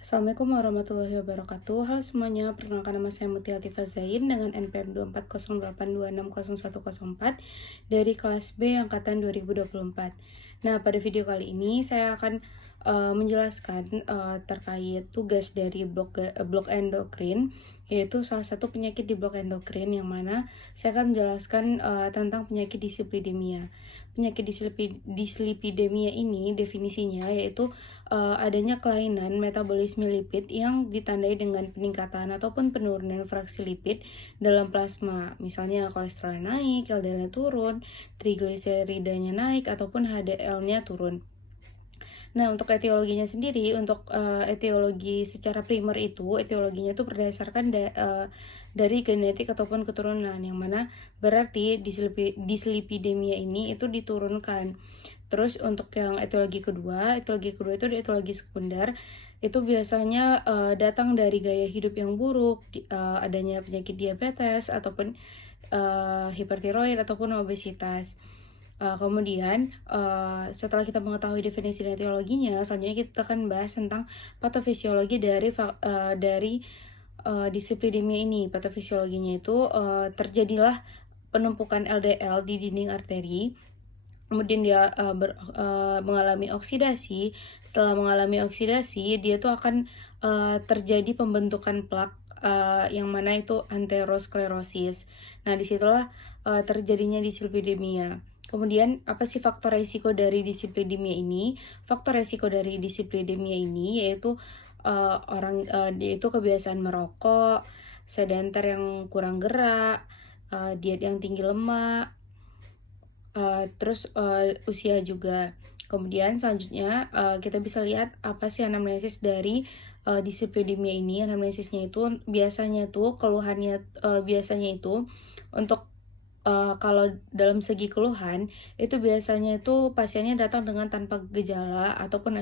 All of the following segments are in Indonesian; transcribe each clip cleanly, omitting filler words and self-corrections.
Assalamualaikum warahmatullahi wabarakatuh. Halo semuanya, perkenalkan nama saya Mutia Latifa Zain dengan NPM 2408260104 dari kelas B angkatan 2024. Nah, pada video kali ini saya akan menjelaskan terkait tugas dari blok endokrin, yaitu salah satu penyakit di blok endokrin yang mana saya akan menjelaskan tentang penyakit dislipidemia. Penyakit dislipidemia ini definisinya yaitu adanya kelainan metabolisme lipid yang ditandai dengan peningkatan ataupun penurunan fraksi lipid dalam plasma. Misalnya kolesterol naik, LDL-nya turun, trigliseridanya naik, ataupun HDL-nya turun. Nah, untuk etiologinya sendiri, untuk etiologi secara primer etiologinya itu berdasarkan dari genetik ataupun keturunan, yang mana berarti dislipidemia ini itu diturunkan. Terus untuk yang etiologi kedua itu etiologi sekunder, itu biasanya datang dari gaya hidup yang buruk, adanya penyakit diabetes ataupun hipertiroid ataupun obesitas. Kemudian setelah kita mengetahui definisi dan etiologinya, selanjutnya kita akan bahas tentang patofisiologi dari dislipidemia ini. Patofisiologinya itu terjadilah penumpukan LDL di dinding arteri. Kemudian dia mengalami oksidasi. Setelah mengalami oksidasi, dia tuh akan terjadi pembentukan plak, yang mana itu aterosklerosis. Nah, disitulah terjadinya dislipidemia. Kemudian, apa sih faktor resiko dari dislipidemia ini? Faktor resiko dari dislipidemia ini yaitu yaitu kebiasaan merokok, sedanter yang kurang gerak, diet yang tinggi lemak, terus usia juga. Kemudian selanjutnya kita bisa lihat apa sih anamnesis dari dislipidemia ini. Anamnesisnya itu biasanya tuh keluhannya biasanya itu untuk kalau dalam segi keluhan itu biasanya itu pasiennya datang dengan tanpa gejala ataupun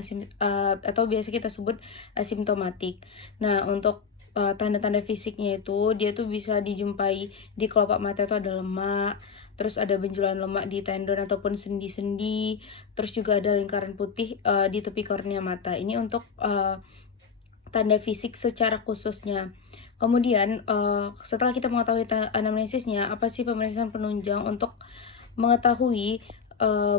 atau biasa kita sebut asimptomatik. Nah, untuk tanda-tanda fisiknya itu dia tuh bisa dijumpai di kelopak mata itu ada lemak, terus ada benjolan lemak di tendon ataupun sendi-sendi, terus juga ada lingkaran putih di tepi kornea mata. Ini untuk tanda fisik secara khususnya. Kemudian setelah kita mengetahui anamnesisnya, apa sih pemeriksaan penunjang untuk mengetahui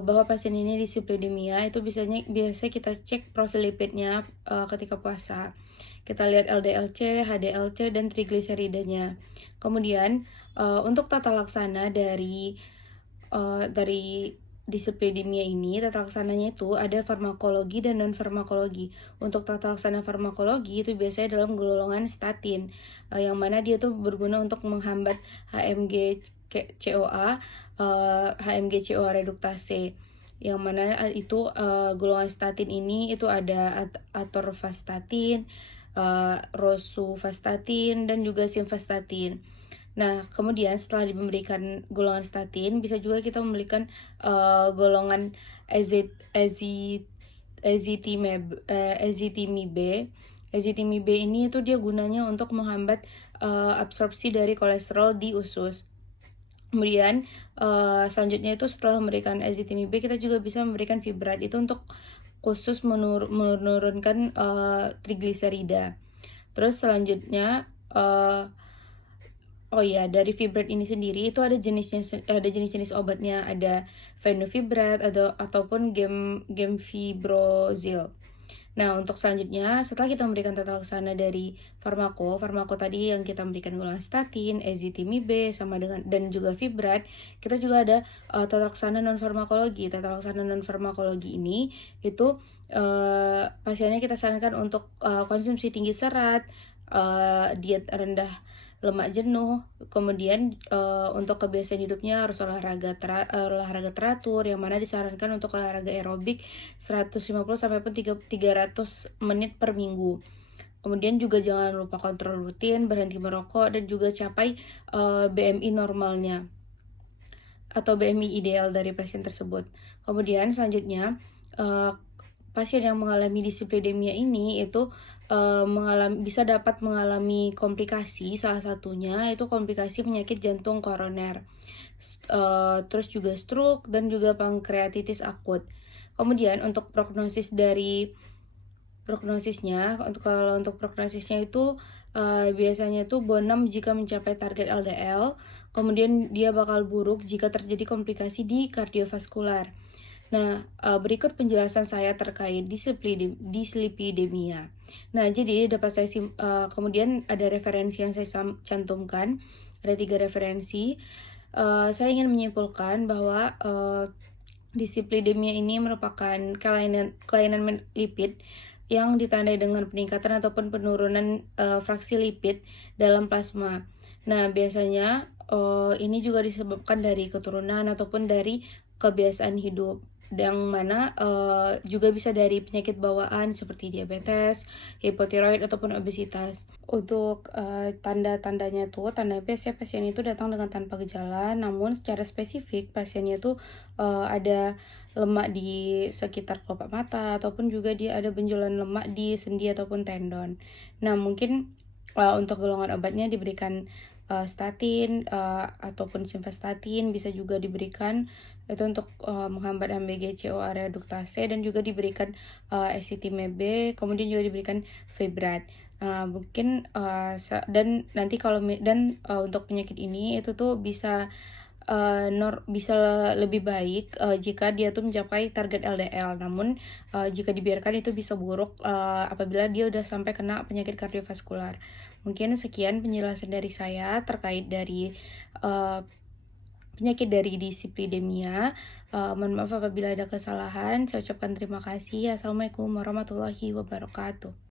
bahwa pasien ini dislipidemia? Itu biasa kita cek profil lipidnya ketika puasa. Kita lihat LDL-C, HDL-C, dan trigliseridanya. Kemudian untuk tata laksana dari dislipidemia ini, tata laksananya itu ada farmakologi dan non farmakologi. Untuk tata laksana farmakologi itu biasanya dalam golongan statin, yang mana dia tuh berguna untuk menghambat HMG CoA, HMG CoA reduktase, yang mana itu golongan statin ini itu ada atorvastatin, rosuvastatin, dan juga simvastatin. Nah, kemudian setelah diberikan golongan statin, bisa juga kita memberikan golongan ezetimibe. Ezetimibe ini itu dia gunanya untuk menghambat absorpsi dari kolesterol di usus. Kemudian selanjutnya itu setelah memberikan ezetimibe, kita juga bisa memberikan fibrat, itu untuk khusus menurunkan trigliserida. Terus selanjutnya oh ya, dari fibrat ini sendiri itu ada jenis-jenis obatnya, ada fenofibrat ataupun gemfibrozil. Nah, untuk selanjutnya, setelah kita memberikan tata laksana dari farmako tadi yang kita memberikan golongan statin, ezetimibe, sama dengan dan juga fibrat, kita juga ada tata laksana non farmakologi. Tata laksana non farmakologi ini itu pasiennya kita sarankan untuk konsumsi tinggi serat, diet rendah lemak jenuh, kemudian untuk kebiasaan hidupnya harus olahraga teratur, yang mana disarankan untuk olahraga aerobik 150 sampai 300 menit per minggu. Kemudian juga jangan lupa kontrol rutin, berhenti merokok, dan juga capai BMI normalnya atau BMI ideal dari pasien tersebut. Kemudian selanjutnya pasien yang mengalami dislipidemia ini itu bisa dapat mengalami komplikasi, salah satunya itu komplikasi penyakit jantung koroner, terus juga stroke dan juga pankreatitis akut. Kemudian untuk prognosis dari prognosisnya. Untuk prognosisnya itu biasanya tuh bonam jika mencapai target LDL, kemudian dia bakal buruk jika terjadi komplikasi di kardiovaskular. Nah, berikut penjelasan saya terkait dislipidemia. Nah, jadi dapat saya kemudian ada referensi yang saya cantumkan, ada 3 referensi. Saya ingin menyimpulkan bahwa dislipidemia ini merupakan kelainan lipid yang ditandai dengan peningkatan ataupun penurunan fraksi lipid dalam plasma. Nah, biasanya ini juga disebabkan dari keturunan ataupun dari kebiasaan hidup, yang mana juga bisa dari penyakit bawaan seperti diabetes, hipotiroid ataupun obesitas. Untuk tanda-tandanya tuh, tanda biasanya pasien itu datang dengan tanpa gejala, namun secara spesifik pasiennya tuh ada lemak di sekitar kelopak mata ataupun juga dia ada benjolan lemak di sendi ataupun tendon. Nah, mungkin untuk golongan obatnya diberikan statin ataupun simvastatin, bisa juga diberikan itu untuk menghambat HBG CO area duktase, dan juga diberikan ezetimibe B, kemudian juga diberikan fibrat. Mungkin dan nanti untuk penyakit ini itu tuh bisa bisa lebih baik jika dia tuh mencapai target LDL. Namun jika dibiarkan itu bisa buruk apabila dia udah sampai kena penyakit kardiovaskular. Mungkin sekian penjelasan dari saya terkait dari penyakit dari dislipidemia. Mohon maaf apabila ada kesalahan. Saya ucapkan terima kasih. Assalamualaikum warahmatullahi wabarakatuh.